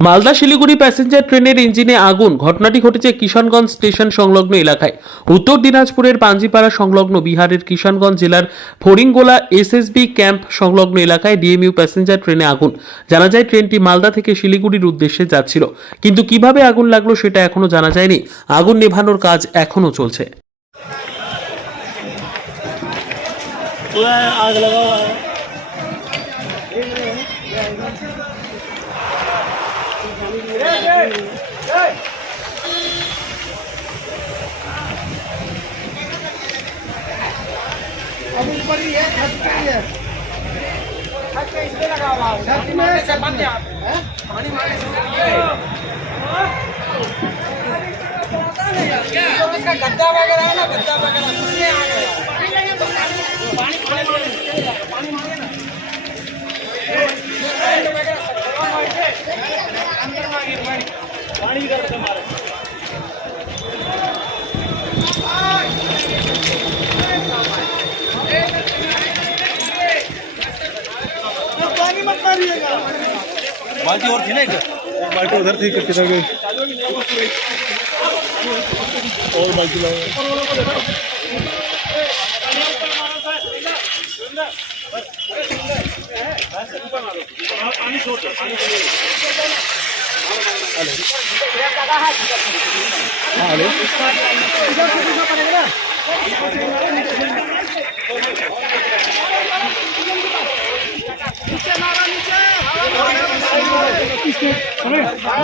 Malda Siliguri passenger ট্রেনের ইঞ্জিনে আগুন। ঘটনাটি ঘটেছে কিষানগঞ্জ স্টেশন সংলগ্ন এলাকায়। উত্তর দিনাজপুরের পাঞ্জিপাড়া সংলগ্ন বিহারের কিষানগঞ্জ জেলার ফড়িংগোলা এসএসবি ক্যাম্প সংলগ্ন এলাকায় ডিএমইউ প্যাসেঞ্জার ট্রেনে আগুন। জানা যায় ট্রেনটি মালদা থেকে শিলিগুড়ির উদ্দেশ্যে যাচ্ছিল, কিন্তু কিভাবে আগুন লাগলো সেটা এখনো জানা যায়নি। আগুন নেভানোর কাজ এখনো চলছে। आग लगा हुआ है। अब ऊपर ही है, छत पे ही है। छत पे इसलिए लगा हुआ है, छत में से बन गया है, पानी मारने से तो इसका गद्दा वगैरह है ना, गद्दा वगैरह उसमें आ गया। पानी मारे ना अंदर मांगे पानी करके मारे। पानी मत मारिएगा। बाल्टी और थी ना, एक बाल्टी उधर थी, किधर गई और बाल्टी लाओ। पानी छोड़ दो, पानी हेलो।